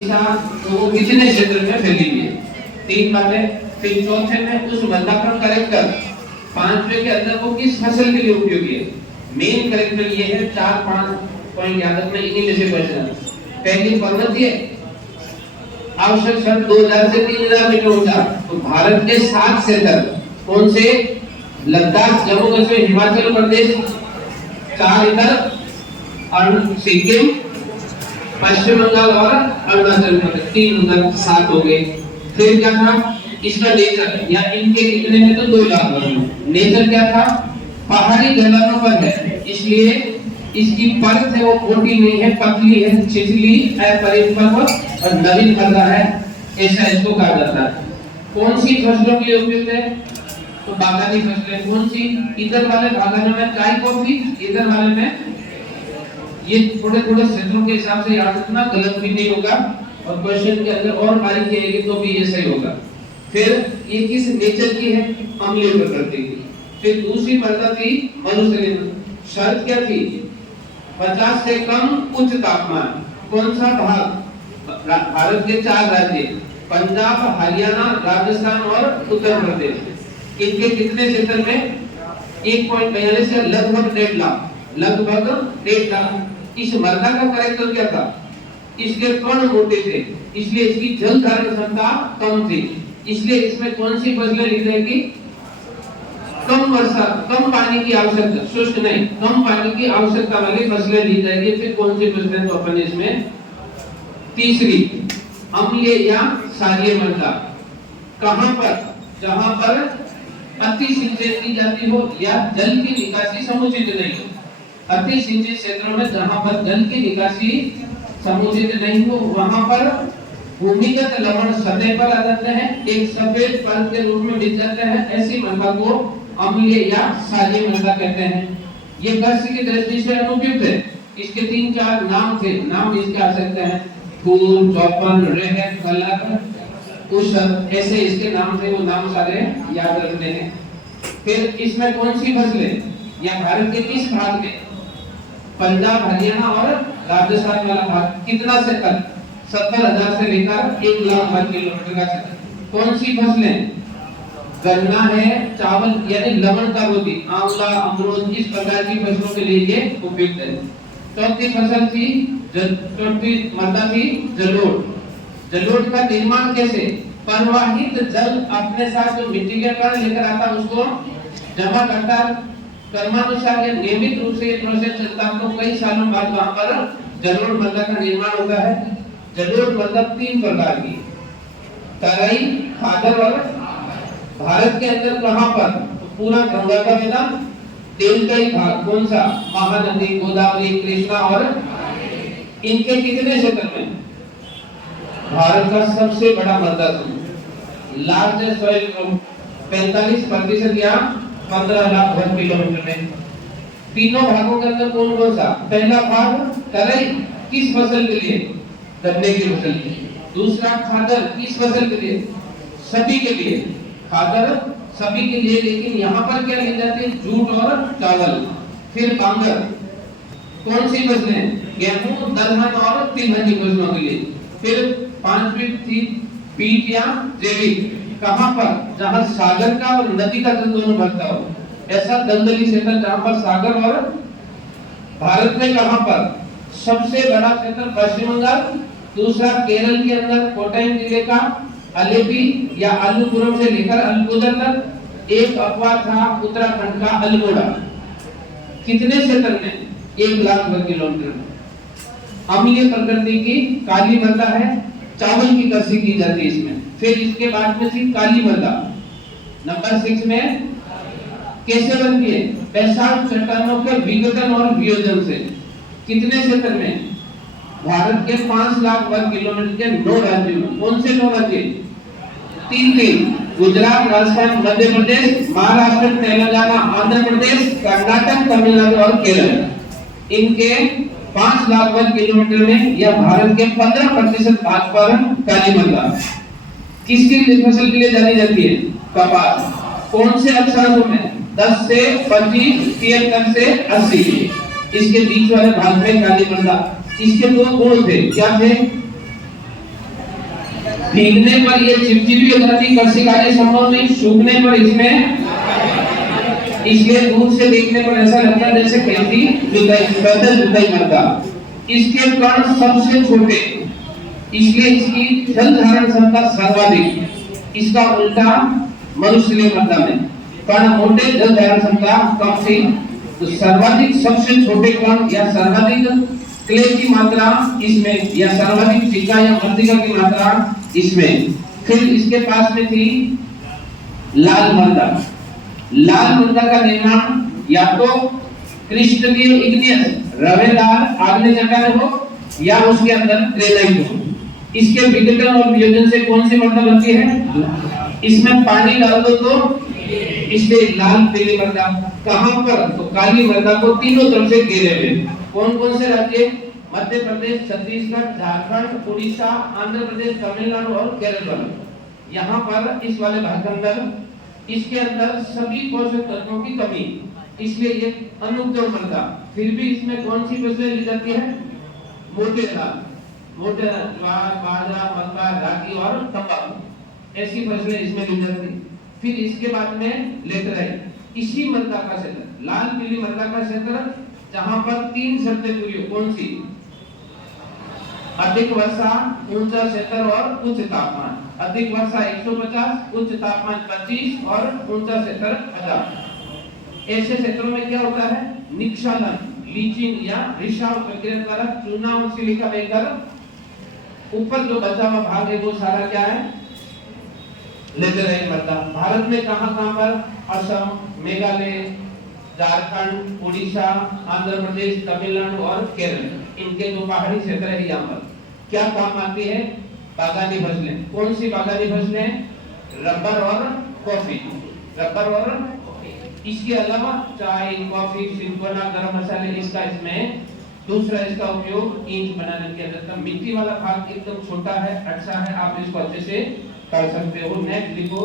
तो वो कितने क्षेत्र में फैली हुई है, तीन बातें। फिर चौथे में उस मृदा का करेक्टर, पांचवे के अंदर वो किस फसल के लिए उपयोगी है। मेन करेक्टर ये है, 4-5 पॉइंट याद रखना, इन्हीं में से क्वेश्चन। पहली पर्वतीय आवश्यक शर्त 2000 से 3000 मीटर ऊंचा, तो भारत के 7 क्षेत्र कौन से? लद्दाख, जम्मू कश्मीर, हिमाचल प्रदेश, 4 इधर और सिक्किम, पश्चिम बंगाल और अरुणाचल प्रदेश, 3 उधर 7 हो गए। फिर क्या था इसका नेचर, या इनके कितने में तो 2 लाख। नेचर क्या था? पहाड़ी ढलानों पर है, इसलिए इसकी परत है वो मोटी नहीं है, पतली है, छिछली अपरिपक्व और नवीन मृदा है, ऐसा इसको कहा जाता है। कौन सी फसलों के लिए उपयुक्त है? तो बागानी फसलें। कौन सी? इधर वाले बागानों में चाय कॉफी, इधर वाले में, ये थोड़े थोड़े क्षेत्रों के हिसाब से याद रखना, गलत भी नहीं होगा और क्वेश्चन के अंदर और बारीकी आएगी तो भी ये सही होगा। फिर ये किस नेचर की है? अम्लीय प्रकृति की। फिर दूसरी मृदा थी मरुस्थलीय। शर्त क्या थी? 50 से कम उच्च तापमान। कौन सा भाग? भारत के 4 राज्य, पंजाब, हरियाणा, राजस्थान और उत्तर प्रदेश। इनके कितने क्षेत्र में? 1.42 से लगभग 1.5 लाख, लगभग 1.5 लाख। इस मृदा का कैरेक्टर क्या था? इसके कण मोटे थे, इसलिए इसकी जल धारण क्षमता कम थी, इसलिए इसमें कौन सी फसलें ली जाएगी? कम वर्षा, कम पानी की आवश्यकता, शुष्क नहीं, कम पानी की आवश्यकता वाली फसलें ली जाएगी। फिर कौन सी फसलें? तो अपन इसमें तीसरी, अम्लीय या क्षारीय मृदा। कहां पर? जहां पर अति सिंचाई की जाती हो या जल की निकासी समुचित नहीं हो। अति सिंचित क्षेत्रों में जहां पर जल की निकासी समुचित नहीं हो, वहां पर भूमिगत लवण सतह पर आ जाते हैं, एक सफेद परत के रूप में दिख जाते हैं। ऐसी मृदा को अम्लीय या क्षारीय मृदा कहते हैं। ये कृषि की दृष्टि से अनुपयुक्त है। इसके 3-4 नाम थे, नाम इसके आ सकते हैं, फूल, चौपन, रेहर, कलर, कुशल, ऐसे इसके नाम थे, वो नाम सारे याद रखने हैं। फिर इसमें कौन सी फसलें, या भारत के किस भाग में? पंजाब, हरियाणा और राजस्थान वाला भाग। कितना क्षेत्र? 70,000 से लेकर 1 लाख वर्ग किलोमीटर का क्षेत्र। कौन सी फसलें? गन्ना है, चावल यानी लवण का रोटी, आंवला, अमरूद, इस प्रकार की फसलों के लिए ये उपयुक्त है। चौथी फसल थी, चौथी मृदा थी जलोढ़। जलोढ़ का निर्माण कैसे? प्रवाहित जल अपने साथ जो मिट्टी के कण लेकर आता उसको जमा करता, क्रमानुसार या नियमित रूप से ये प्रोसेस चलता है, तो कई सालों बाद वहां पर जलोढ़ मृदा का निर्माण होता है। जलोढ़ मृदा 3 प्रकार की, तराई, खादर और। भारत के अंदर कहां पर? तो पूरा गंगा का मैदान, डेल्टाई भाग कौन सा? महानदी, गोदावरी, कृष्णा और। इनके कितने क्षेत्र में? भारत का सबसे बड़ा मृदा समूह, लार्जेस्ट सॉइल ग्रुप, 45% या 15 लाख वर्ग किलोमीटर में। तीनों भागों के अंदर कौन कौन सा? पहला भाग तराई, किस फसल के लिए? गन्ने की फसल के लिए। दूसरा खादर, किस फसल के लिए? सभी के लिए। खादर सभी के लिए, लेकिन यहाँ पर क्या ले जाते हैं? जूट और चावल। फिर बांगर, कौन सी फसलें? गेहूं, दलहन और तिलहन की फसलों के लिए। फिर 5वीं थी पीट या जैविक। कहां पर? जहां सागर का और नदी का जल दोनों भरता हो, ऐसा दलदली क्षेत्र जहां पर सागर और। भारत में कहां पर? सबसे बड़ा क्षेत्र पश्चिम बंगाल, दूसरा केरल के अंदर कोट्टयम जिले का अलेपी या अल्लुपुरम से लेकर अल्पुजर तक। एक अपवाद था उत्तराखंड का अल्मोड़ा। कितने क्षेत्र में? 1 लाख वर्ग किलोमीटर में। अम्लीय प्रकृति की काली मृदा है, चावल की कृषि की जाती है इसमें। फिर इसके बाद में थी काली मृदा, नंबर 6 में। कैसे बनती है? बैसाल्ट चट्टानों के विघटन और वियोजन से। कितने क्षेत्र में? भारत के 5 लाख वर्ग किलोमीटर के 9 राज्यों में। कौन से 9 राज्य? 3 गुजरात, राजस्थान, मध्य प्रदेश, महाराष्ट्र, तेलंगाना, आंध्र प्रदेश, कर्नाटक, तमिलनाडु और केरल। इनके 5 लाख वर्ग किलोमीटर में या भारत के 15% भाग पर काली मृदा। किसकी फसल के लिए जानी जाती है? कपास। कौन से अक्षांशों में? 10 से 25, 73 से 80। इसके बीच वाले भाग में काली मृदा। इसके 2 गुण थे, क्या थे? भीगने पर ये चिपचिपी हो जाती, कड़छी काटनी संभव नहीं, सूखने पर इसमें, इसलिए दूर से देखने पर ऐसा लगता है जैसे खेती जुताई मृदा। इसके कण सबसे छोटे, इसलिए इसकी जल धारण क्षमता सर्वाधिक। इसका उल्टा मनुष्य मृदा में कण मोटे, जल धारण क्षमता कम थी। तो सर्वाधिक सबसे छोटे कण या सर्वाधिक क्ले की मात्रा इसमें, या सर्वाधिक सिक्का या मृतिका की मात्रा इसमें। फिर इसके पास में थी लाल मृदा। लाल मृदा का निर्माण या तो क्रिस्टलीय इग्नियस रवेदार आग्नेय चट्टान हो या उसके अंदर ग्रेनाइट हो। इसके विघटन और वियोजन से कौन सी मृदा बनती है? इसमें पानी डाल दो तो इसलिए लाल पीली मृदा। कहां पर? तो काली मृदा को तीनों तरफ से घेरे हुए। कौन कौन से राज्य? मध्य प्रदेश, छत्तीसगढ़, झारखंड, उड़ीसा, आंध्र प्रदेश, तमिलनाडु और केरल। यहाँ पर इस वाले भाग के अंदर, इसके अंदर सभी पोषक तत्वों की कमी, इसलिए ये अनुपजाऊ मृदा। फिर भी इसमें कौन सी फसलें ली जाती है? मोटे अनाज, मोटे ज्वार, बाजरा, मक्का, रागी और तंबाकू, ऐसी फसलें इसमें ली जाती। फिर इसके बाद में लेटराइट, इसी मृदा का क्षेत्र, लाल पीली मृदा का क्षेत्र, जहां पर 3 शर्तें पूरी हो। कौन सी? अधिक वर्षा, ऊंचा क्षेत्र और उच्च तापमान। अधिक वर्षा 150, उच्च तापमान 25 और ऊंचा क्षेत्र 1000। ऐसे क्षेत्रों में क्या होता है? निक्षालन, लीचिंग या रिसाव प्रक्रिया द्वारा चूना और सिलिका लेकर ऊपर जो बचा हुआ भाग है वो सारा क्या है? लेटराइट मृदा। भारत में कहां-कहां पर? असम, मेघालय, झारखंड, उड़ीसा, आंध्र प्रदेश, तमिलनाडु और केरल, इनके जो पहाड़ी क्षेत्र है यहाँ पर क्या काम आती है? बागानी फसलें। कौन सी बागानी फसलें? रबर और कॉफी। रबर और इसके अलावा चाय, कॉफी, सिंकोना, गरम मसाले, इसका इसमें दूसरा इसका उपयोग ईंट बनाने के अंदर। मिट्टी वाला भाग एकदम छोटा है, अच्छा है, आप इसको अच्छे से कर सकते हो। नेक्स्ट लिखो